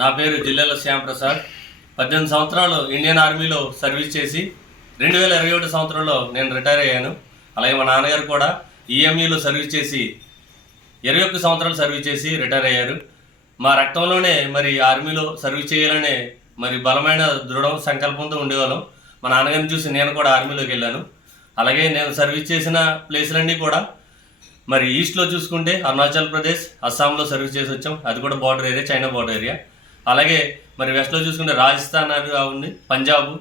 నా పేరు జిల్లాల శ్యాంప్రసాద్ పద్దెనిమిది సంవత్సరాలు ఇండియన్ ఆర్మీలో సర్వీస్ చేసి రెండు వేల ఇరవై ఒకటి సంవత్సరంలో నేను రిటైర్ అయ్యాను. అలాగే మా నాన్నగారు కూడా ఈఎంఈలో సర్వీస్ చేసి ఇరవై ఒక్క సంవత్సరాలు సర్వీస్ చేసి రిటైర్ అయ్యారు. మా రక్తంలోనే మరి ఆర్మీలో సర్వీస్ చేయాలనే మరి బలమైన దృఢ సంకల్పంతో ఉండేవాళ్ళం. మా నాన్నగారిని చూసి నేను కూడా ఆర్మీలోకి వెళ్ళాను. అలాగే నేను సర్వీస్ చేసిన ప్లేసులన్నీ కూడా మరి ఈస్ట్లో చూసుకుంటే అరుణాచల్ ప్రదేశ్ అస్సాంలో సర్వీస్ చేసి వచ్చాం. అది కూడా border area China border area. అలాగే మరి వెస్ట్లో చూసుకుంటే రాజస్థాన్ అవి ఉంది పంజాబ్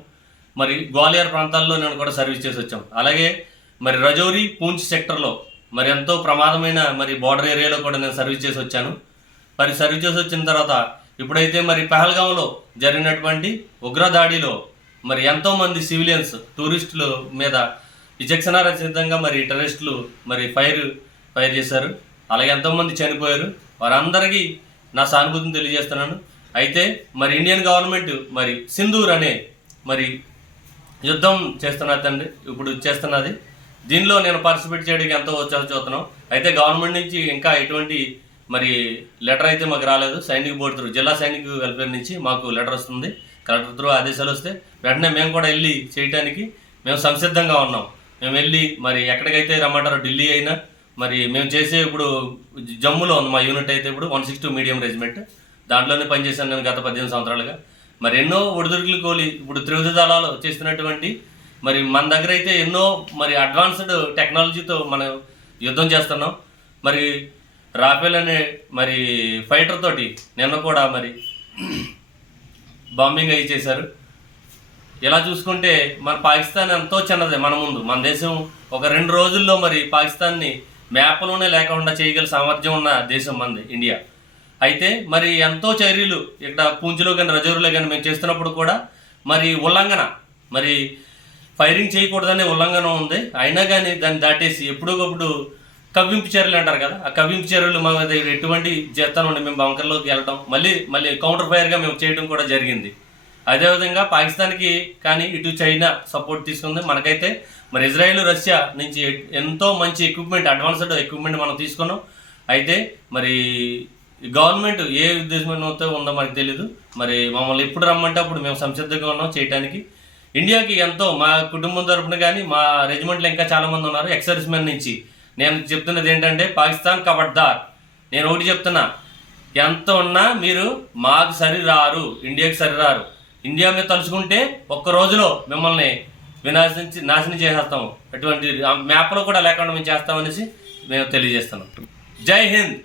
మరి గ్వాలియర్ ప్రాంతాల్లో నేను కూడా సర్వీస్ చేసి వచ్చాం. అలాగే మరి రజౌరి పూంచ్ సెక్టర్లో మరి ఎంతో ప్రమాదమైన మరి బార్డర్ ఏరియాలో కూడా నేను సర్వీస్ చేసి వచ్చాను. మరి సర్వీస్ చేసి వచ్చిన తర్వాత ఇప్పుడైతే మరి పహల్గాంలో జరిగినటువంటి ఉగ్రదాడిలో మరి ఎంతోమంది సివిలియన్స్ టూరిస్టుల మీద విచక్షణ రచితంగా మరి టెర్రరిస్టులు మరి ఫైర్ ఫైర్ చేశారు. అలాగే ఎంతోమంది చనిపోయారు. వారందరికీ నా సానుభూతిని తెలియజేస్తున్నాను. అయితే మరి ఇండియన్ గవర్నమెంట్ మరి సింధూర్ అనే మరి యుద్ధం చేస్తున్నది తండ్రి ఇప్పుడు చేస్తున్నది. దీనిలో నేను పార్టిసిపేట్ చేయడానికి ఎంతో ఉత్సాహం చూస్తున్నాం. అయితే గవర్నమెంట్ నుంచి ఇంకా ఎటువంటి మరి లెటర్ అయితే మాకు రాలేదు. సైనిక బోర్డు త్రూ జిల్లా సైనిక వెల్ఫేర్ నుంచి మాకు లెటర్ వస్తుంది. కలెక్టర్ త్రూ ఆదేశాలు వస్తే వెంటనే మేము కూడా వెళ్ళి చేయడానికి మేము సంసిద్ధంగా ఉన్నాం. మేము వెళ్ళి మరి ఎక్కడికైతే రమ్మంటారో ఢిల్లీ అయినా మరి మేము చేసే ఇప్పుడు జమ్ములో ఉంది మా యూనిట్ అయితే ఇప్పుడు one six two medium regiment దాంట్లోనే పనిచేశాను నేను గత పద్దెనిమిది సంవత్సరాలుగా. మరి ఎన్నో ఒడిదుడుకులు కోలి ఇప్పుడు త్రివిధ దళాలు చేస్తున్నటువంటి మరి మన దగ్గర అయితే ఎన్నో మరి అడ్వాన్స్డ్ టెక్నాలజీతో మనం యుద్ధం చేస్తున్నాం. మరి రాఫెల్ అనే మరి ఫైటర్ తోటి నిన్న కూడా మరి బాంబింగ్ అయ్యి చేశారు. ఇలా చూసుకుంటే మన పాకిస్తాన్ ఎంతో చిన్నదే మన ముందు. మన దేశం ఒక రెండు రోజుల్లో మరి పాకిస్తాన్ని మ్యాప్లోనే లేకుండా చేయగల సామర్థ్యం ఉన్న దేశం మనది ఇండియా. అయితే మరి ఎంతో చర్యలు ఇక్కడ పూంచిలో కానీ రజౌరిలో కానీ మేము చేస్తున్నప్పుడు కూడా మరి ఉల్లంఘన మరి ఫైరింగ్ చేయకూడదనే ఉల్లంఘన ఉంది. అయినా కానీ దాన్ని దాటేసి ఎప్పుడోకప్పుడు కవ్వింపు చర్యలు అంటారు కదా ఆ కవ్వింపు చర్యలు మా దగ్గర ఎటువంటి చేస్తాను మేము బంకర్లోకి వెళ్ళడం మళ్ళీ మళ్ళీ కౌంటర్ ఫైర్గా మేము చేయడం కూడా జరిగింది. అదేవిధంగా పాకిస్తాన్కి కానీ ఇటు చైనా సపోర్ట్ తీసుకుంది. మనకైతే మరి ఇజ్రాయెల్ రష్యా నుంచి ఎంతో మంచి ఎక్విప్మెంట్ అడ్వాన్స్డ్ ఎక్విప్మెంట్ మనం తీసుకున్నాం. అయితే మరి గవర్నమెంట్ ఏ ఉద్దేశంతో ఉందో మనకు తెలియదు మరి మమ్మల్ని ఎప్పుడు రమ్మంటే అప్పుడు మేము సంసిద్ధంగా ఉన్నాం చేయడానికి ఇండియాకి ఎంతో మా కుటుంబం తరపున కానీ మా రెజిమెంట్లో ఇంకా చాలామంది ఉన్నారు. ఎక్సర్విస్ మెన్ నుంచి. నేను చెప్తున్నది ఏంటంటే పాకిస్తాన్ కబడ్దార్. నేను ఒకటి చెప్తున్నా. ఎంత ఉన్నా మీరు మాకు సరి రారు ఇండియాకి సరి రారు ఇండియా మీద తలుచుకుంటే ఒక్క రోజులో మిమ్మల్ని వినాశించి నాశనం చేసేస్తాము ఎటువంటి మ్యాప్లో కూడా లేకుండా మేము చేస్తామనేసి మేము తెలియజేస్తున్నాం. జై హింద్!